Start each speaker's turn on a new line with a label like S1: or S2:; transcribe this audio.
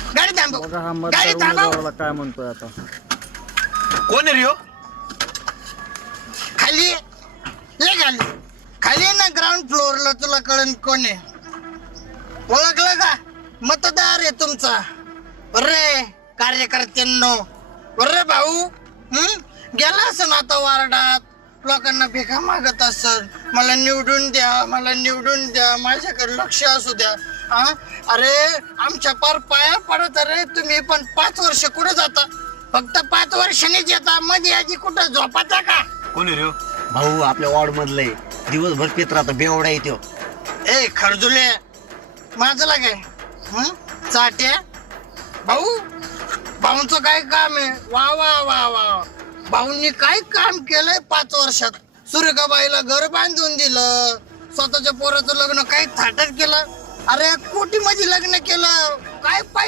S1: गाडी थांबव.
S2: बघा हा
S1: गाडी
S2: मतदार
S1: थांबव.
S2: उमेदवाराला काय म्हणतोय आता.
S3: कोण आहे रे हो?
S1: खाली ये. ये खाली. खाली ये ना ग्राउंड फ्लोअरला, तुला कळन कोण आहे. ओळखलं का? मतदार आहे तुमचा. अरे कार्यकर्त्यांनो, अरे भाऊ गेला असं आता वार्डात, लोकांना भिका मागत असत, मला निवडून द्या, मला निवडून द्या, माझ्याकडे लक्ष असू द्या. अरे आमच्या पार पाया पडत. अरे तुम्ही पण 5 वर्ष कुठे जाता? फक्त 5 वर्षांनीच येता, मध्ये आधी कुठं झोपाता का?
S3: कोण आहे रे हो?
S4: भाऊ आपल्या वॉर्ड मधले दिवसभर पेत राहतो, बेवडा येतो.
S1: ए खरजुले, माझं लागाय चाट्या. भाऊ, भाऊंचं काय काम आहे? वा वा वा वा. भाऊंनी काय काम केलंय 5 वर्षात? सुरेखाबाईला घर बांधून दिलं, स्वतःच्या पोराचं लग्न काही थाटात केलं. अरे कोटी मध्ये लग्न केलं, काय